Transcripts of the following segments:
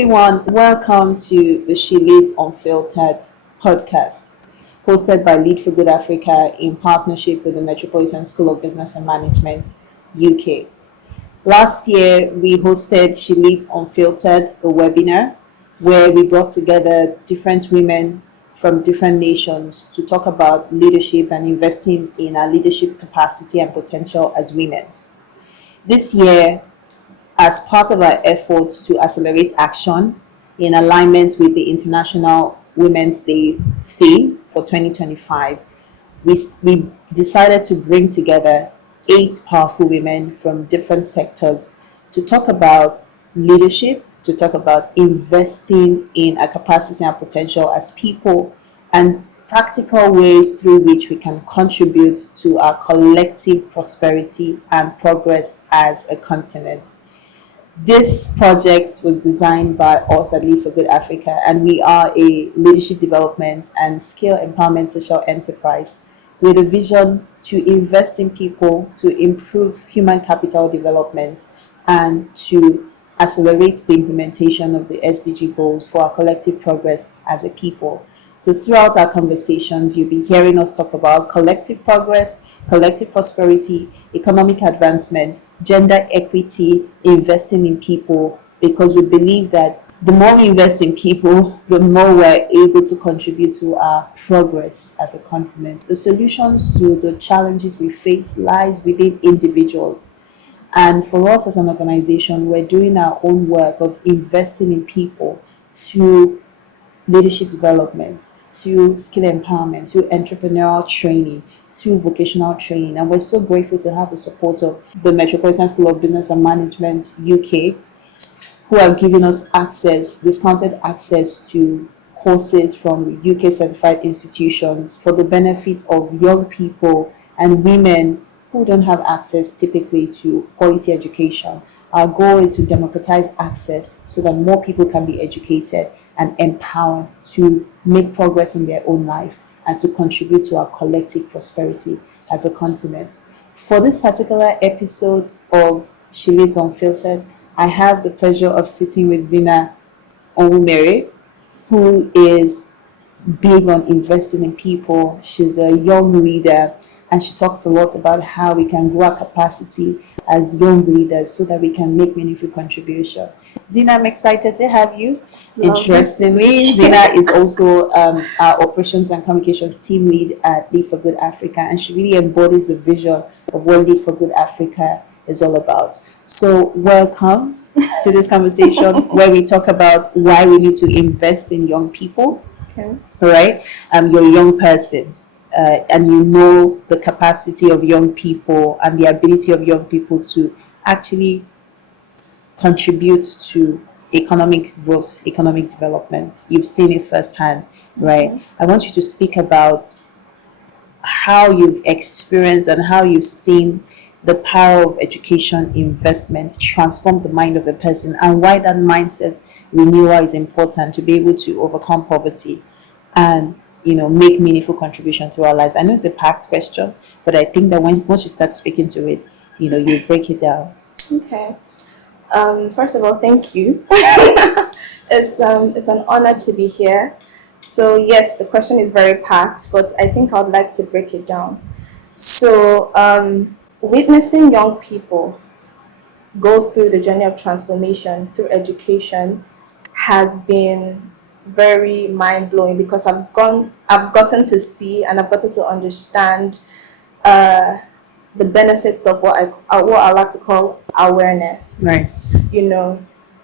everyone, welcome to the Leads Unfiltered podcast, hosted by Lead for Good Africa in partnership with the Metropolitan School of Business and Management, UK. Last year, we hosted Leads Unfiltered, a webinar where we brought together different women from different nations to talk about leadership and investing in our leadership capacity and potential as women. This year, as part of our efforts to accelerate action in alignment with the International Women's Day theme for 2025, we decided to bring together 8 powerful women from different sectors to talk about leadership, to talk about investing in our capacity and potential as people, and practical ways through which we can contribute to our collective prosperity and progress as a continent. This project was designed by us at Lead for Good Africa, and we are a leadership development and skill empowerment social enterprise with a vision to invest in people, to improve human capital development, and to accelerate the implementation of the SDG goals for our collective progress as a people. So throughout our conversations, you'll be hearing us talk about collective progress, collective prosperity, economic advancement, gender equity, investing in people, because we believe that the more we invest in people, the more we're able to contribute to our progress as a continent. The solutions to the challenges we face lies within individuals. And for us as an organization, we're doing our own work of investing in people through leadership development, through skill empowerment, through entrepreneurial training, through vocational training. And we're so grateful to have the support of the Metropolitan School of Business and Management, UK, who have given us discounted access to courses from UK certified institutions for the benefit of young people and women who don't have access typically to quality education. Our goal is to democratize access so that more people can be educated and empowered to make progress in their own life and to contribute to our collective prosperity as a continent. For this particular episode of Leads Unfiltered, I have the pleasure of sitting with 𝗦𝗵𝗲, who is big on investing in people. She's a young leader, and she talks a lot about how we can grow our capacity as young leaders so that we can make meaningful contribution. Zina, I'm excited to have you. Interestingly, Zina is also our operations and communications team lead at Lead for Good Africa, and she really embodies the vision of what Lead for Good Africa is all about. So welcome to this conversation where we talk about why we need to invest in young people. Okay. All right. You're a young person. And you know the capacity of young people and the ability of young people to actually contribute to economic growth, economic development. You've seen it firsthand, right? Mm-hmm. I want you to speak about how you've experienced and how you've seen the power of education investment transform the mind of a person, and why that mindset renewal is important to be able to overcome poverty and make meaningful contribution to our lives. I know it's a packed question, but I think that once you start speaking to it, you break it down. Okay. First of all, thank you. It's an honor to be here. So yes, the question is very packed, but I think I'd like to break it down. So witnessing young people go through the journey of transformation through education has been very mind-blowing, because I've gotten to see and I've gotten to understand the benefits of what I like to call awareness. Right.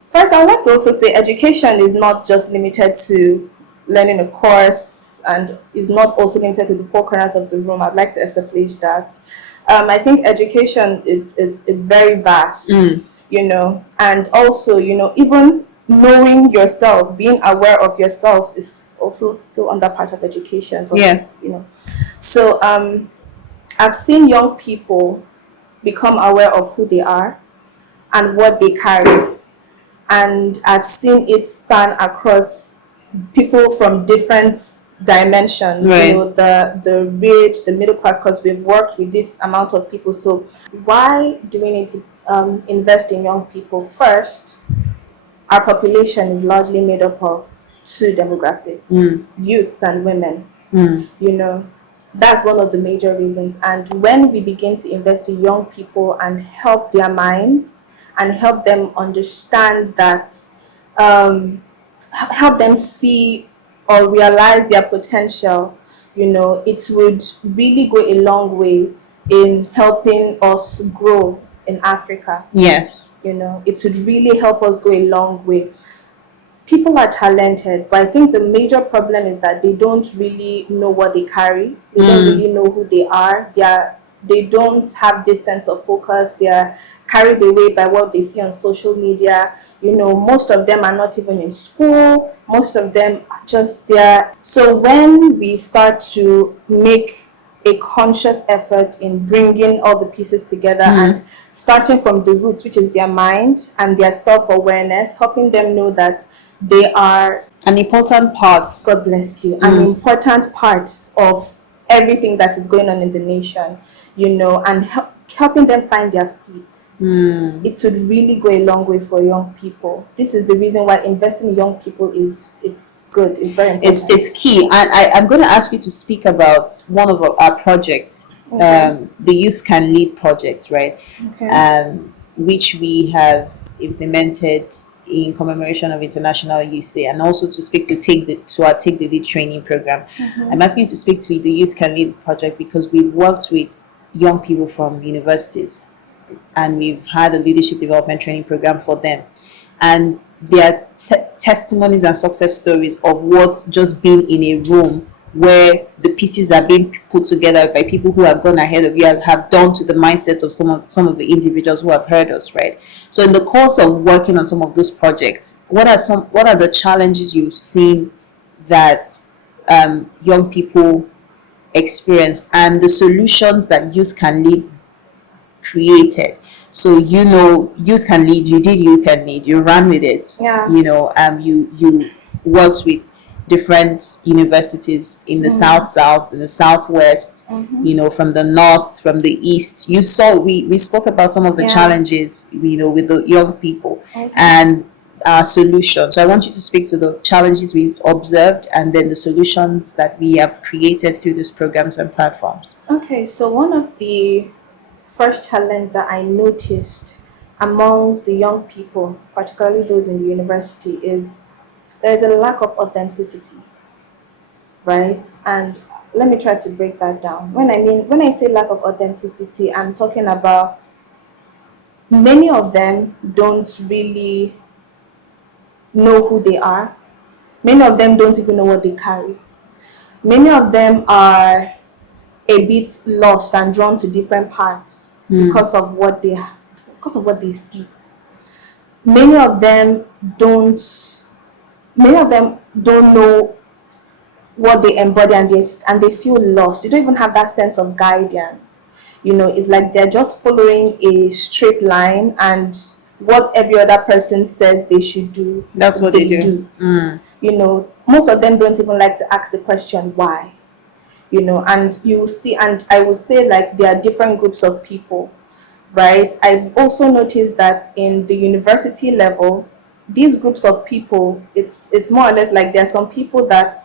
First, I would like to also say education is not just limited to learning a course and is not also limited to the 4 corners of the room. I'd like to establish that. I think education is very vast, and also, even knowing yourself, being aware of yourself is also still under part of education. But, yeah. So I've seen young people become aware of who they are and what they carry. And I've seen it span across people from different dimensions, right. The rich, the middle class, because we've worked with this amount of people. So why do we need to invest in young people? First, our population is largely made up of two demographics, youths and women. You know, that's one of the major reasons. And when we begin to invest in young people and help their minds and help them understand that, help them see or realize their potential, you know, it would really go a long way in helping us grow in Africa. Yes. You know, it would really help us go a long way. People are talented, but I think the major problem is that they don't really know what they carry. They don't really know who they are. They don't have this sense of focus. They are carried away by what they see on social media. You know, most of them are not even in school. Most of them are just there. So when we start to make a conscious effort in bringing all the pieces together and starting from the roots, which is their mind and their self-awareness, helping them know that they are an important part. God bless you. An important part of everything that is going on in the nation, you know, and helping them find their feet. It would really go a long way for young people. This is the reason why investing in young people it's good. It's very important. It's key. And I'm going to ask you to speak about one of our projects, the Youth Can Lead project, right? Which we have implemented in commemoration of International Youth Day, and also to speak to our Take the Lead training program. I'm asking you to speak to the Youth Can Lead project because we've worked with young people from universities and we've had a leadership development training program for them, and their testimonies and success stories of what's just been in a room where the pieces are being put together by people who have gone ahead of you, have done to the mindsets of some of the individuals who have heard us, right? So in the course of working on some of those projects, what are the challenges you've seen that young people experience, and the solutions that Youth Can Lead created? So, you know, Youth Can Lead, you did Youth Can Lead, you ran with it. You know, you worked with different universities in the south, in the southwest, you know, from the north, from the east. You saw we spoke about some of the challenges, you know, with the young people and our solutions. So I want you to speak to the challenges we've observed and then the solutions that we have created through these programs and platforms. Okay, so one of the first challenge that I noticed amongst the young people, particularly those in the university, is there's a lack of authenticity, right? And let me try to break that down. When I say lack of authenticity, I'm talking about many of them don't really know who they are. Many of them don't even know what they carry. Many of them are a bit lost and drawn to different parts because of what they see. Many of them don't know what they embody, and they feel lost. They don't even have that sense of guidance. You know, it's like they're just following a straight line, and what every other person says they should do, that's what they do. You know, most of them don't even like to ask the question why. You know, and you will see, and I would say, like, there are different groups of people, right? I've also noticed that in the university level, these groups of people, it's more or less like there are some people that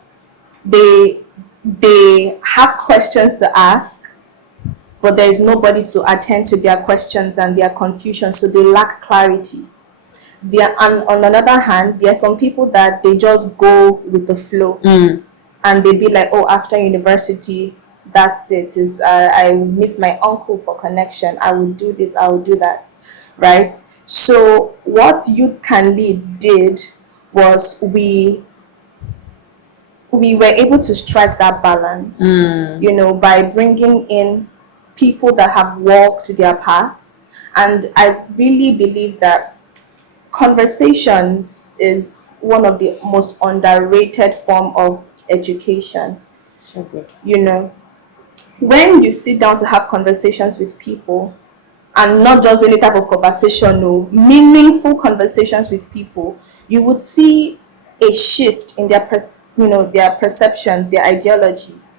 they have questions to ask, but there is nobody to attend to their questions and their confusion, so they lack clarity. And on another hand, there are some people that they just go with the flow, and they be like, oh, after university, that's it. I will meet my uncle for connection. I will do this. I will do that, right? So what Youth Can Lead did was we were able to strike that balance, you know, by bringing in people that have walked their paths. And I really believe that conversations is one of the most underrated form of education. So good. You know, when you sit down to have conversations with people, and not just any type of conversation, no, meaningful conversations with people, you would see a shift in their their perceptions, their ideologies.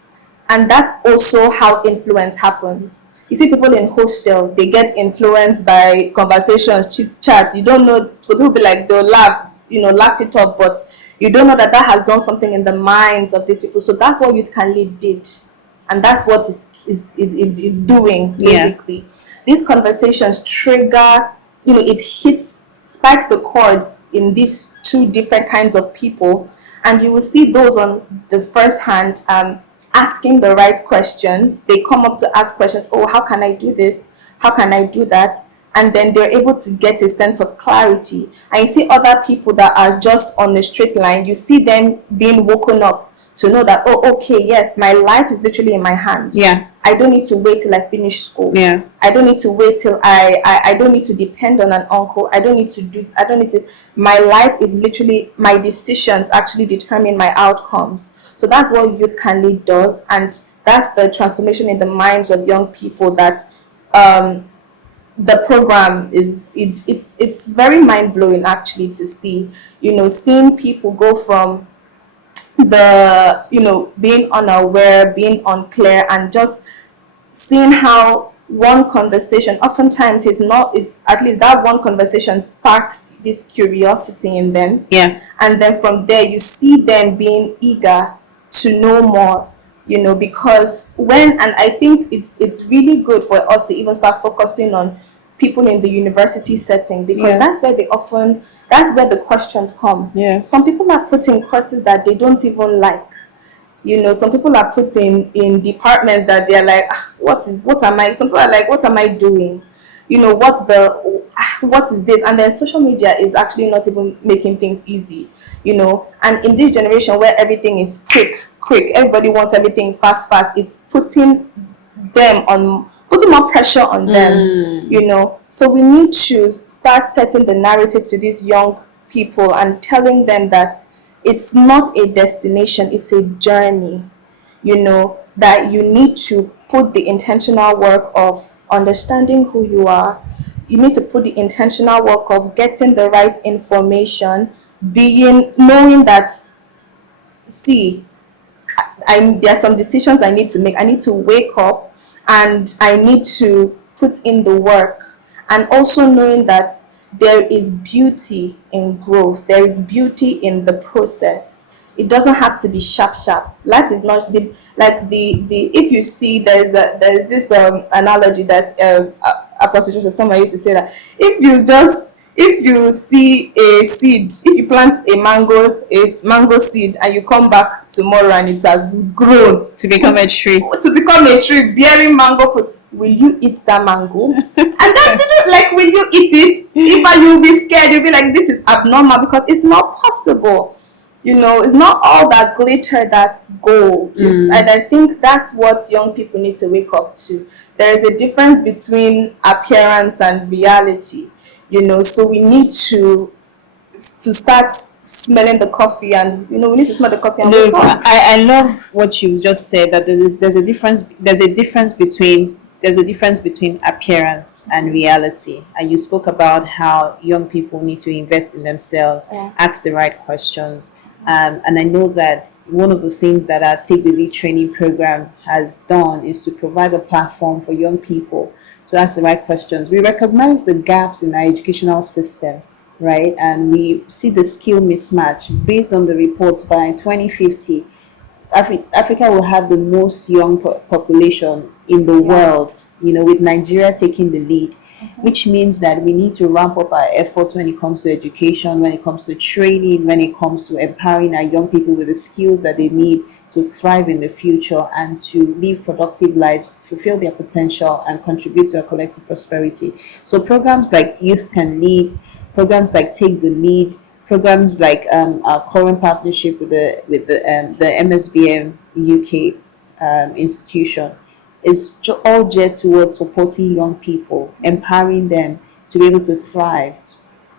And that's also how influence happens. You see people in hostel, they get influenced by conversations, chit chat. You don't know, so people be like, they'll laugh. laugh it off, but you don't know that has done something in the minds of these people. So that's what Youth Can Lead did, and that's what is doing basically. These conversations trigger, it spikes the chords in these two different kinds of people, and you will see those on the first hand asking the right questions. They come up to ask questions. Oh, how can I do this? How can I do that? And then they're able to get a sense of clarity. And you see other people that are just on the straight line. You see them being woken up to know that, oh, okay, yes, my life is literally in my hands. Yeah. I don't need to wait till I finish school. Yeah. I don't need to wait till I don't need to depend on an uncle. I don't need to do this. I don't need to. My life is literally, my decisions actually determine my outcomes. So that's what Youth Can Lead does. And that's the transformation in the minds of young people that the program it's very mind-blowing actually to see, seeing people go from being unaware, being unclear, and just seeing how one conversation, oftentimes it's at least that one conversation sparks this curiosity in them. Yeah. And then from there you see them being eager to know more, because and I think it's really good for us to even start focusing on people in the university setting, because that's where the questions come. Yeah. Some people are put in courses that they don't even like. Some people are put in departments that they're like, some people are like, what am I doing? What is this? And then social media is actually not even making things easy, and in this generation where everything is quick, everybody wants everything fast, it's putting more pressure on them, so we need to start setting the narrative to these young people and telling them that it's not a destination, it's a journey, that you need to put the intentional work of understanding who you are. You need to put the intentional work of getting the right information, knowing that, see, there are some decisions I need to make. I need to wake up and I need to put in the work, and also knowing that there is beauty in growth. There is beauty in the process. It doesn't have to be sharp. Life is not if you see, there's this analogy that Apostle Joseph someone used to say, that if you see a seed, if you plant a mango seed and you come back tomorrow and it has grown To become a tree. bearing mango fruit, will you eat that mango? And then will you eat it? If you'll be scared, you'll be like, this is abnormal, because it's not possible. It's not all that glitter that's gold. And I think that's what young people need to wake up to. There is a difference between appearance and reality. So we need to start smelling the coffee, and we need to smell the coffee and wake up. I love what you just said, that there's a difference between appearance and reality. And you spoke about how young people need to invest in themselves, ask the right questions. And I know that one of the things that our Take the Lead training program has done is to provide a platform for young people to ask the right questions. We recognize the gaps in our educational system, right? And we see the skill mismatch. Based on the reports, by 2050, Africa will have the most young population in the world, with Nigeria taking the lead, which means that we need to ramp up our efforts when it comes to education, when it comes to training, when it comes to empowering our young people with the skills that they need to thrive in the future and to live productive lives, fulfill their potential, and contribute to our collective prosperity. So programs like Youth Can Lead, programs like Take the Lead, programs like our current partnership with the 𝗵𝗲 UK institution is all geared towards supporting young people, empowering them to be able to thrive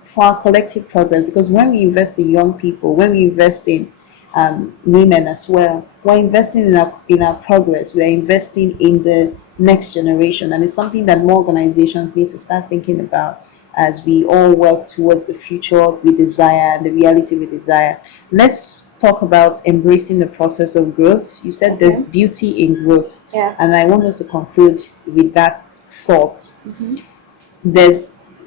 for our collective progress. Because when we invest in young people, when we invest in women as well, we're investing in our progress. We're investing in the next generation, and it's something that more organizations need to start thinking about as we all work towards the future we desire and the reality we desire. Let's talk about embracing the process of growth. You said there's beauty in growth, and I want us to conclude with that thought.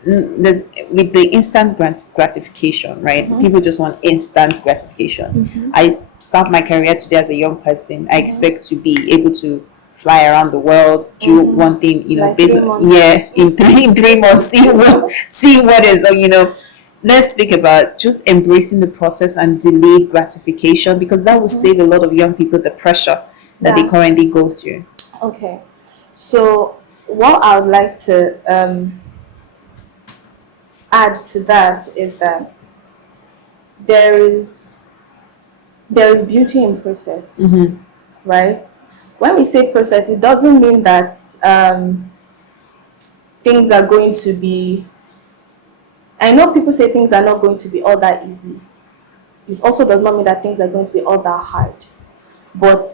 there's with the instant gratification, right? People just want instant gratification. I start my career today as a young person. I expect to be able to fly around the world, do one thing, Like business. 3 months. Yeah, in 3 months, see what is, let's speak about just embracing the process and delayed gratification, because that will save a lot of young people the pressure that they currently go through. Okay, so what I would like to add to that is that there is beauty in process, right? When we say process, it doesn't mean that things are going to be. I know people say things are not going to be all that easy. It also does not mean that things are going to be all that hard. But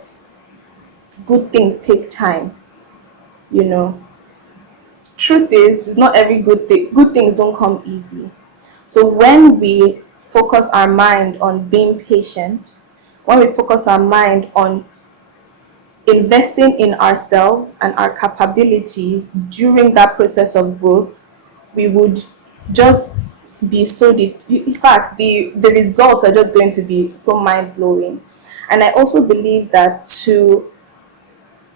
good things take time, Truth is, it's not every good thing. Good things don't come easy. So when we focus our mind on being patient, when we focus our mind on investing in ourselves and our capabilities during that process of growth, we would just be so in fact, the results are just going to be so mind-blowing. And I also believe that to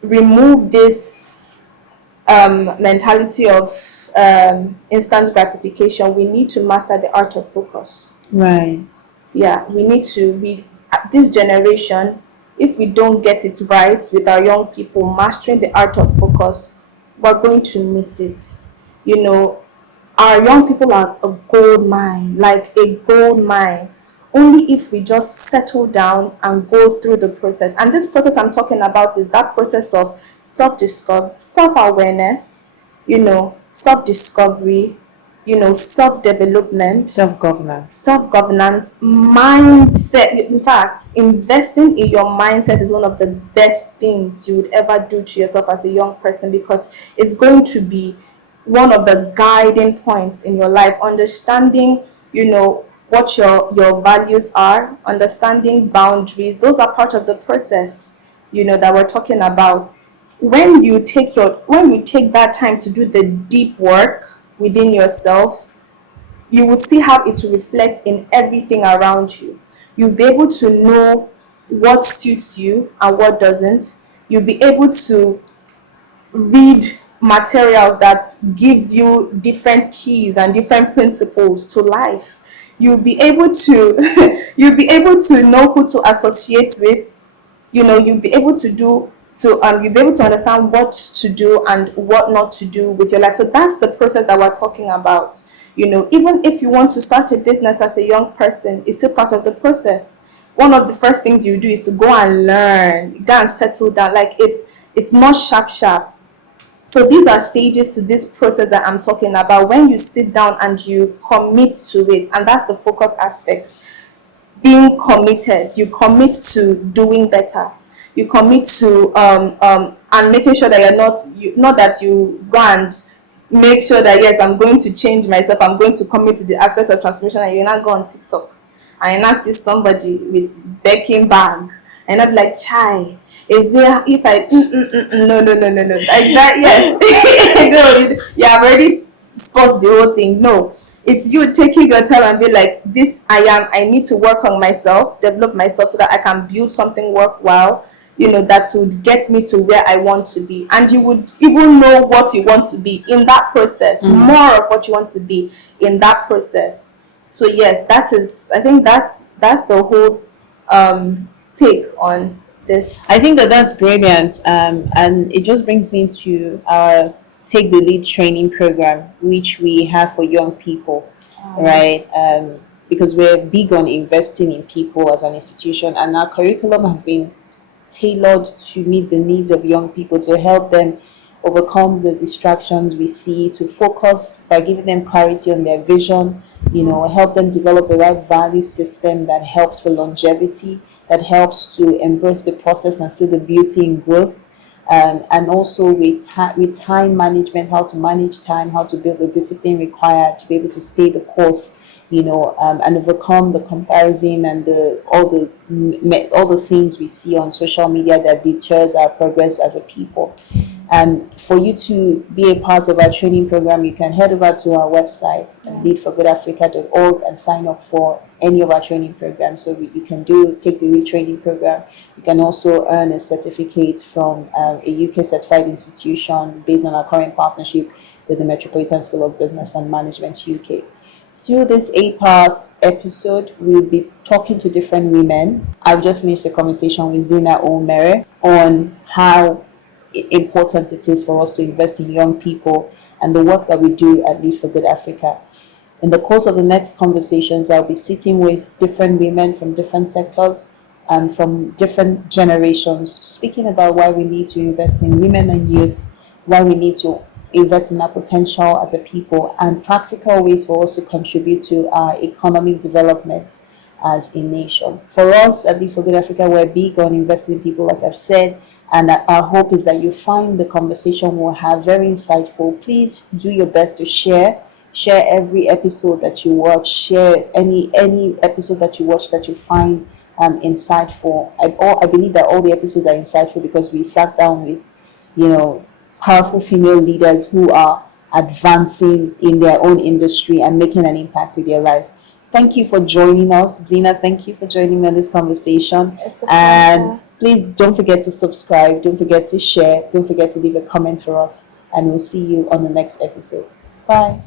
remove this mentality of instant gratification, we need to master the art of focus. Right. Yeah, we need to this generation, if we don't get it right with our young people mastering the art of focus, we're going to miss it. Our young people are a gold mine, like a gold mine. Only if we just settle down and go through the process. And this process I'm talking about is that process of self-discovery, self-awareness, self-discovery, self-development, self-governance, mindset. In fact, investing in your mindset is one of the best things you would ever do to yourself as a young person, because it's going to be one of the guiding points in your life. Understanding, what your values are, understanding boundaries, those are part of the process, that we're talking about. When you take that time to do the deep work within yourself, you will see how it will reflect in everything around you. You'll be able to know what suits you and what doesn't. You'll be able to read materials that gives you different keys and different principles to life. You'll be able to you'll be able to know who to associate with. You'll be able to you'll be able to understand what to do and what not to do with your life. So that's the process that we're talking about. Even if you want to start a business as a young person, it's still part of the process. One of the first things you do is to go and learn, go and settle down. Like it's not sharp. So these are stages to this process that I'm talking about. When you sit down and you commit to it, and that's the focus aspect. Being committed, you commit to doing better. You commit to and making sure that not that you go and make sure that yes, I'm going to change myself. I'm going to commit to the aspect of transformation, and you're not go on TikTok and you not see somebody with Birkin bag and not like chai. Is there if I no like that? Yes. No, you have already spot the whole thing. No, it's you taking your time and be like, I need to work on myself, develop myself so that I can build something worthwhile, that would get me to where I want to be. And you would even know what you want to be in that process, more of what you want to be in that process. So yes, I think that's the whole take on this. I think that's brilliant, and it just brings me to our Take the Lead training program, which we have for young people, right? Because we're big on investing in people as an institution, and our curriculum has been tailored to meet the needs of young people, to help them overcome the distractions we see, to focus by giving them clarity on their vision, help them develop the right value system that helps for longevity, that helps to embrace the process and see the beauty in growth, and also with time management, how to manage time, how to build the discipline required to be able to stay the course and overcome the comparison and all the things we see on social media that deters our progress as a people. And for you to be a part of our training program, you can head over to our website, leadforgoodafrica.org, and sign up for any of our training programs. So you can take the retraining program. You can also earn a certificate from a UK certified institution based on our current partnership with the Metropolitan School of Business and Management UK. Through this 8-part episode, we'll be talking to different women. I've just finished a conversation with 𝗦𝗵𝗲 on how important it is for us to invest in young people and the work that we do at Lead for Good Africa. In the course of the next conversations, I'll be sitting with different women from different sectors and from different generations, speaking about why we need to invest in women and youth, why we need to invest in our potential as a people, and practical ways for us to contribute to our economic development as a nation. For us at Lead for Good Africa, we're big on investing in people, like I've said, and our hope is that you find the conversation we'll have very insightful. Please do your best to share every episode that you watch, share any episode that you watch that you find insightful. I believe that all the episodes are insightful because we sat down with powerful female leaders who are advancing in their own industry and making an impact with their lives. Thank you for joining us, Zina. Thank you for joining me on this conversation. It's a pleasure. Please don't forget to subscribe, don't forget to share, don't forget to leave a comment for us, and we'll see you on the next episode. Bye.